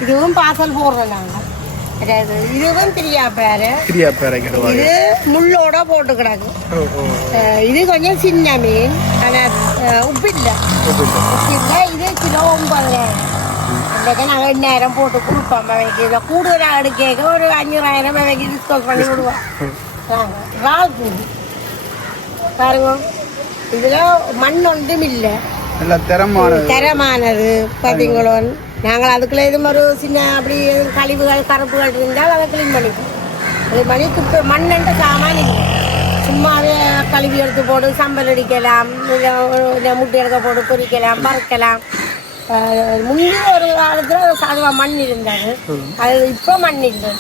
இதுவும் பாசல் போடுறோம் நாங்கள். இதுவும் திரியாப்பேரை. இது முள்ளோட போட்டு கிடக்கு. இது கொஞ்சம் சின்ன மீன். ஆனால் உப்பு இல்லை. இது கிலோ 9,000. நாங்கள் 8,000 போட்டு கொடுப்போம். அவைக்கு இதை கூடுதலாக எடுக்க ஒரு 5,000 அவைக்கு டிஸ்கவுண்ட் பண்ணி விடுவோம். இறால் கூடு பாருங்க. இதுல மண் ஒன்றும் இல்லை. தரமானது பார்த்தீங்களோ. நாங்கள் அதுக்குள்ள எதுவும் ஒரு சின்ன அப்படி கழிவுகள் கருப்புகள் இருந்தால் அதை கிளீன் பண்ணிப்போம். கிளீன் பண்ணி குப்பை மண்ணென்ற சாமான் இல்லை. சும்மாவே கழுவி எடுத்து போட்டு சம்பல் அடிக்கலாம், இல்லை முட்டை எடுக்க போட்டு பொரிக்கலாம், பறக்கலாம். முன்னே ஒரு காலத்தில் சாதுவாக மண் இருந்தாங்க. அது இப்போ மண் இல்லை.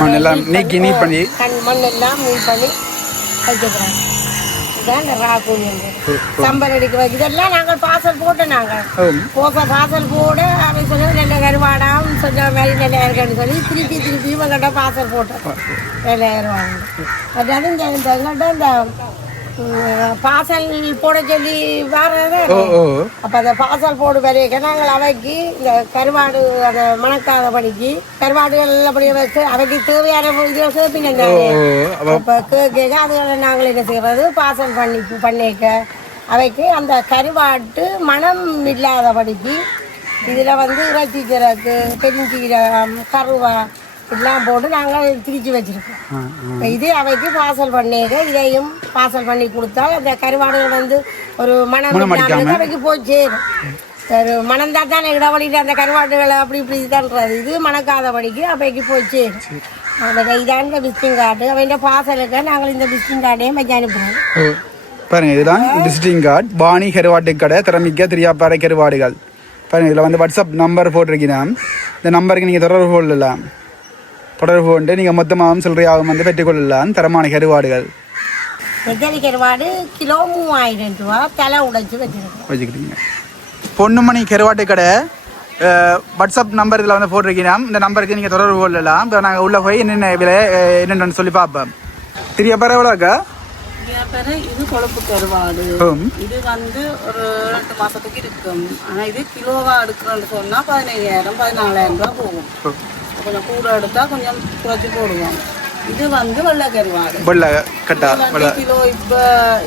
மண்ணெல்லாம் நீட் பண்ணி வைக்கிறாங்க. சம்பல் அடிக்க இதெல்லாம் நாங்கள் பாசல் போட்டு நாங்கள் பாசல் போட அதை சொல்லி நல்ல கருவாடாம் சொன்ன மாதிரி நல்ல இருக்குன்னு சொல்லி திருப்பி இவங்கள்ட்ட பாசல் போட்டோம். நல்ல கருவாடு அதாவது எங்கள்கிட்ட இந்த பாசல் போட சொல்லி வர்றது. அப்போ அந்த பாசல் போடு வரைக்கும் நாங்கள் அவைக்கு இந்த கருவாடு அந்த மணக்காத படிக்கு கருவாடுகள் நல்லபடியாக வச்சு அவைக்கு தேவையான இதில் சேர்ப்பிங்க. இப்போ கேட்க அதுகளை நாங்கள் என்ன செய்கிறது பாசல் பண்ணிக்க அவைக்கு அந்த கருவாட்டு மனம் இல்லாத படிக்கு இதில் வந்து இறைச்சி சீரகு, பெருஞ்சீரகம், கருவா இதெல்லாம் போட்டு நாங்கள் திரிச்சு வச்சிருக்கோம். இது அவைக்கு பாசல் பண்ணிக்க இதையும் பாசல் பண்ணி கொடுத்தா அந்த கருவாடுகள் வந்து ஒரு மனம் அவைக்கு போய் சேரும். ஒரு மணந்தா தானே இடவழியில் அந்த கருவாடுகளை அப்படி இப்படி தான்றது. இது மணக்காதபடிக்கு அவைக்கு போய் சேரும். இதான் இந்த விசிட்டிங் கார்டு. அவன் பாசலுக்கு நாங்கள் இந்த விசிட்டிங் கார்டையும் வச்சு அனுப்புகிறோம். பாருங்க, இதுதான் விசிட்டிங் கார்டு. பாணி கருவாட்டு கடை, திறமிக்க திரியாப்பாறை கருவாடுகள். பாருங்க, இதில் வந்து வாட்ஸ்அப் நம்பர் போட்டிருக்கிறேன். இந்த நம்பருக்கு நீங்கள் தொடர்பு கொள்ளலாம். தொடர்பு கொண்டு நீங்கள் மொத்தமாகவும் சில்லறையாகவும் வந்து பெற்றுக்கொள்ளலாம் தரமான கருவாடுகள் நெத்தலி கருவாடு கிலோ 3000 ரூபா தலை உடைச்சு வச்சுக்கிறீங்க. பொன்னுமணி கருவாட்டு கடை வாட்ஸ்அப் நம்பர் இதில் வந்து போட்டிருக்கீங்க. இந்த நம்பருக்கு நீங்கள் தொடர்பு கொள்ளலாம். இப்போ நாங்கள் உள்ளே போய் என்னென்ன விலை என்னென்னு சொல்லி பார்ப்போம். தெரிய பேர் எவ்வளோக்கா? இது கொழுப்பு கருவாடு. இது வந்து ஒரு 2 மாசத்துக்கு இருக்கும். ஆனா இது கிலோவா எடுக்கிறோம்னு சொன்னா 15000 14000 ரூபாய் போகும். கொஞ்சம் கூட எடுத்தா கொஞ்சம் குறைச்சி போடுவோம். இது வந்து வெள்ளை கருவாடு. வெள்ளை கட்டா கிலோ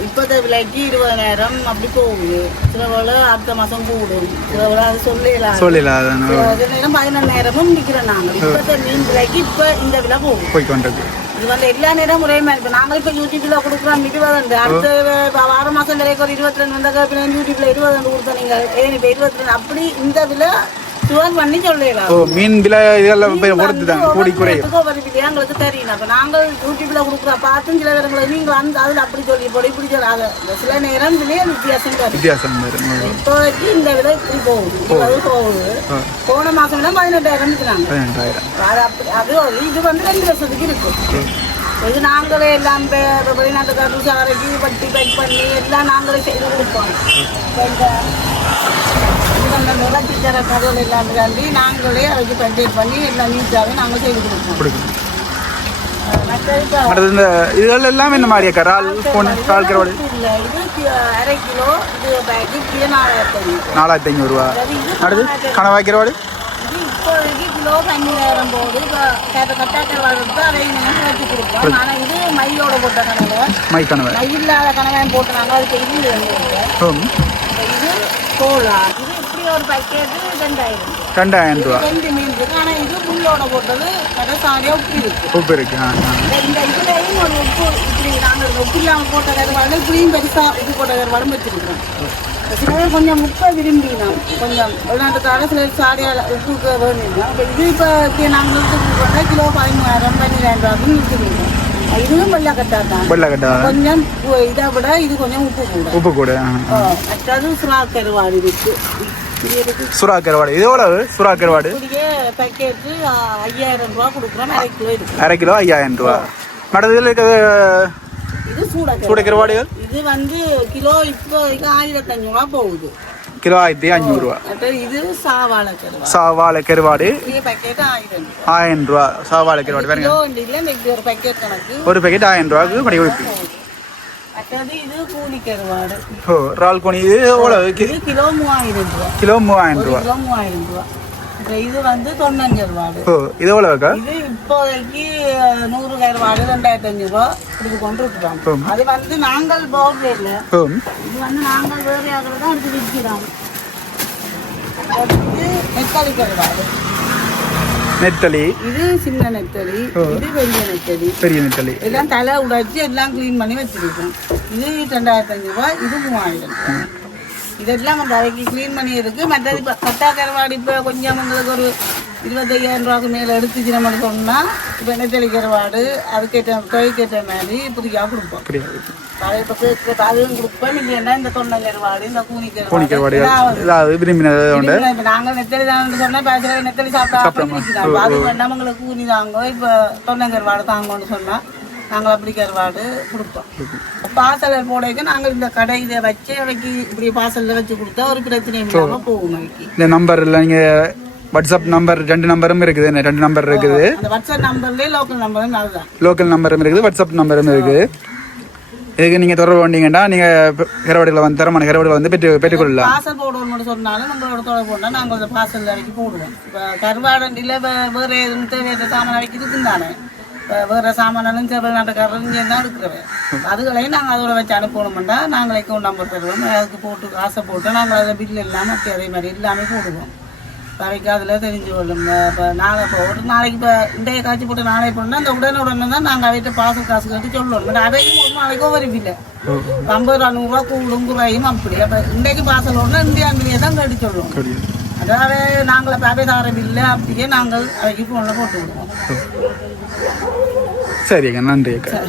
இப்போத விலைக்கு 20000 அப்படி போகுது. சில வேலை அடுத்த மாசம் கூடும். சில வேலை அது சொல்லலாம் 11000 நிற்கிறோம் நாங்கள். இப்போத மீன் விலைக்கு இப்போ இந்த விலை போகும். இது வந்து எல்லா நேரம் ஒரே மாதிரி. இப்போ நாங்கள் இப்போ யூடியூப்ல கொடுக்குறோம் 20 அடுத்த 6 மாசம் வரைக்கும் ஒரு 22 வந்தாக்க யூடியூப்ல 20 கொடுத்தோம். நீங்கள் இப்போ 22 அப்படி இந்த விலை சுவர் பண்ணி சொல்லலாம். மீன் விலை இதெல்லாம் பொறுத்து தான் கூடி குறையும். எங்களுக்கு தெரியும். அப்போ நாங்கள் யூடியூப்ல கொடுக்குற பார்த்து சில நேரங்களை நீங்கள் அந்த அதில் அப்படி சொல்லி போட இப்படி சொல்லாத சில நேரம் விலையே வித்தியாசம் வரும். இப்போதைக்கு இந்த விலை இப்படி போகுது. போன மாசம் 18000 இருக்கிறாங்க. அது இது வந்து 2 வருஷத்துக்கு இருக்கு. இது நாங்களே எல்லாம் வெளிநாட்டுக்காரர்கள் சாரைக்கு வட்டி பேக் பண்ணி எல்லாம் நாங்களே செய்து கொடுப்போம். டீச்சரை கதவுகள் இல்லாமல் தாண்டி நாங்களே அதுக்கு பட்ஜெட் பண்ணி எல்லாம் நீட்டாகவே நாங்கள் செய்து கொடுப்போம். இதெல்லாம் எல்லாமே இந்த மாதிரி இறால் கருவாடு இல்லை, இது 1/2 கிலோ. இது பேக்கெட் 4500 ரூபா. அடுத்து கணவாய் கருவாடு இது இப்போதைக்கு கிலோ 5000 போகுது. இப்போ கட்டா கருவாடு எடுத்து அதை நீங்கள் வச்சு கொடுப்போம். ஆனால் இது மையோட போட்ட கணவை மை இல்லாத கணவாயம் போட்டு நாங்கள் அதுக்கு இது இது கோலா. இது இப்படி ஒரு பேக்கெட் 2000 ரூபா. 2 மீன் இருக்கு. ஆனால் இது புல்லோட போட்டது கடைசாரியாக உப்பு இருக்கு. இந்த இதுலேயும் ஒரு உப்பு இப்படி நாங்கள் உப்பு இல்லாமல் போட்ட கருவாடு இப்படியும் பெருசாக உப்பு போட்ட கருவாடும் வச்சிருக்கிறோம். சில பேர் கொஞ்சம் உப்பை விரும்பினோம். கொஞ்சம் வெளிநாட்டுக்காக சில சாடியால் உப்புக்கு வேணும். இப்போ இது இப்போ நாங்கள் உப்பு கிலோ 13000 12000 ரூபாய்க்கு விற்கிறோம். இதுவும் வெள்ளக்கட்டா தான். கொஞ்சம் இதை விட இது கொஞ்சம் உப்பு கூட. மற்றது சுறா கருவாடு இருக்கு. சுறா கருவாடு இது எவ்வளவு? சுறா கருவாடு பேக்கெட் 5000 ரூபாய் கொடுக்குறோம். 1/2 கிலோ இருக்கு. 1/2 கிலோ 5000 ரூபா. மற்றதுல இது சூட கருவாடுகள் இது வந்து கிலோ இப்போ 1500 ரூபா போகுது. கிலோ 1500 ரூபா. இது சாவாழ கருவாடு பேக்கெட் 1000 ரூபா. சாவாழ கருவாடு பாருங்க. ஒரு பேக்கெட் கணக்கு ஒரு பேக்கெட் 1000 ரூபாய்க்கு படி கொடுக்கு. இது கூனி கருவாடு. இறால் கோணி இது எவ்வளவு? கிலோ 3000 ரூபா. கிலோ 3000 ரூபா. கிலோ 3000 ரூபா. இது வந்து தொன்னன் கருவாடு. இது எவ்வளவுக்கா? இது இப்போதைக்கு 100 கருவாடு 2500 ரூபா இப்படி கொண்டு விட்டுறோம். அது வந்து நாங்கள் போகவே இல்லை. இது வந்து நாங்கள் வேறு யாரும் தான் எடுத்து விற்கிறோம். நெத்தலி கருவாடு. நெத்தலி இது சின்ன நெத்தலி. இது பெரிய நெத்தலி. எல்லாம் தலை உடைச்சு எல்லாம் கிளீன் பண்ணி வச்சிருக்கோம். இது 2500 ரூபா. இது 3000 ரூபா. இதெல்லாம் நம்ம அவைக்கு க்ளீன் பண்ணி இருக்கு. மற்றது இப்போ கட்டா கருவாடு இப்போ கொஞ்சம் உங்களுக்கு ஒரு 25000 ரூபாய்க்கு மேலே எடுத்துச்சு நம்ம சொன்னால் இப்போ நெத்தலி கருவாடு அதுக்கேற்ற தொகைக்கேற்ற மாதிரி புதியாக கொடுப்போம். அதை இப்போ அதுவும் கொடுப்போம். நீங்கள் என்ன இந்த தொன்னை கருவாடு இந்த கூனி கருவாடு இப்போ நாங்கள் நெத்தலி தான் சொன்னால் பேசுகிற நெத்தலி சாப்பிட்டா அது வேண்டாம் உங்களுக்கு கூனி தாங்கோ இப்போ தொன்னை கருவாடு தாங்கன்னு சொன்னால் நாங்கள் அப்படி கருவாடு கொடுப்போம். பார்சல் போடைக்கு நாங்கள் இந்த கடை இதை வச்சு அவைக்கு இப்படி பார்சலில் வச்சு கொடுத்தா ஒரு பிரச்சனையும் இல்லாமல் போகும். அவைக்கு இந்த நம்பரில் நீங்கள் வாட்ஸ்அப் நம்பர் 2 நம்பரும் இருக்குது. 2 நம்பர் இருக்குது. அந்த வாட்ஸ்அப் நம்பர்லேயே லோக்கல் நம்பரும் அதுதான். லோக்கல் நம்பரும் இருக்குது, வாட்ஸ்அப் நம்பரும் இருக்குது. இதுக்கு நீங்கள் தொடர்பு வந்தீங்கன்னா நீங்கள் கருவாடுகளை வந்து தரமான கருவாடுகளை வந்து பெற்றுக்கொள்ளலாம். பார்சல் போடுவோம்னு சொன்னாலும் நம்மளோட தொடர்பு கொண்டா நாங்கள் அந்த பார்சல் வரைக்கும் போடுவோம். இப்போ கருவாடண்டில் வேறு எதுவும் தேவையான சாமான் வரைக்கும் இருக்குன்னு தானே. வேறு சாமானும் வெளிநாட்டுக்காரரும் இங்கே தான் இருக்கிறவன் அதுகளையும் நாங்கள் அதோட வச்சு அனுப்பணும்னா நாங்கள் அக்கௌண்ட் நம்பர் தருவோம். அதுக்கு போட்டு காசை போட்டு நாங்கள் அதை பில் இல்லாமல் அதே மாதிரி எல்லாமே போடுவோம். வரைக்கு அதில் தெரிஞ்சு கொள்ளும். இப்போ நாளை இப்போ ஒரு நாளைக்கு இப்போ இன்றைய காய்ச்சி போட்டு நாளை போடணும்னா அந்த உடனே தான் நாங்கள் அவைகிட்ட பார்சல் காசு கட்டி சொல்லணும். அதையும் ஒரு நாளைக்கு ஒரு பில்லை 50 ரூபா 100 ரூபா கூடும் குறையும் அப்படி. அப்போ இன்றைக்கு பார்சல் ஓடனா இந்தியாவிலேயே தான் கட்டி சொல்லுவோம். அதாவது நாங்கள் இப்போ அவை தர பில்லை அப்படியே நாங்கள் அவைக்கு ஃபோனில் போட்டு விடுவோம். சரிங்க, நன்றி அக்கா.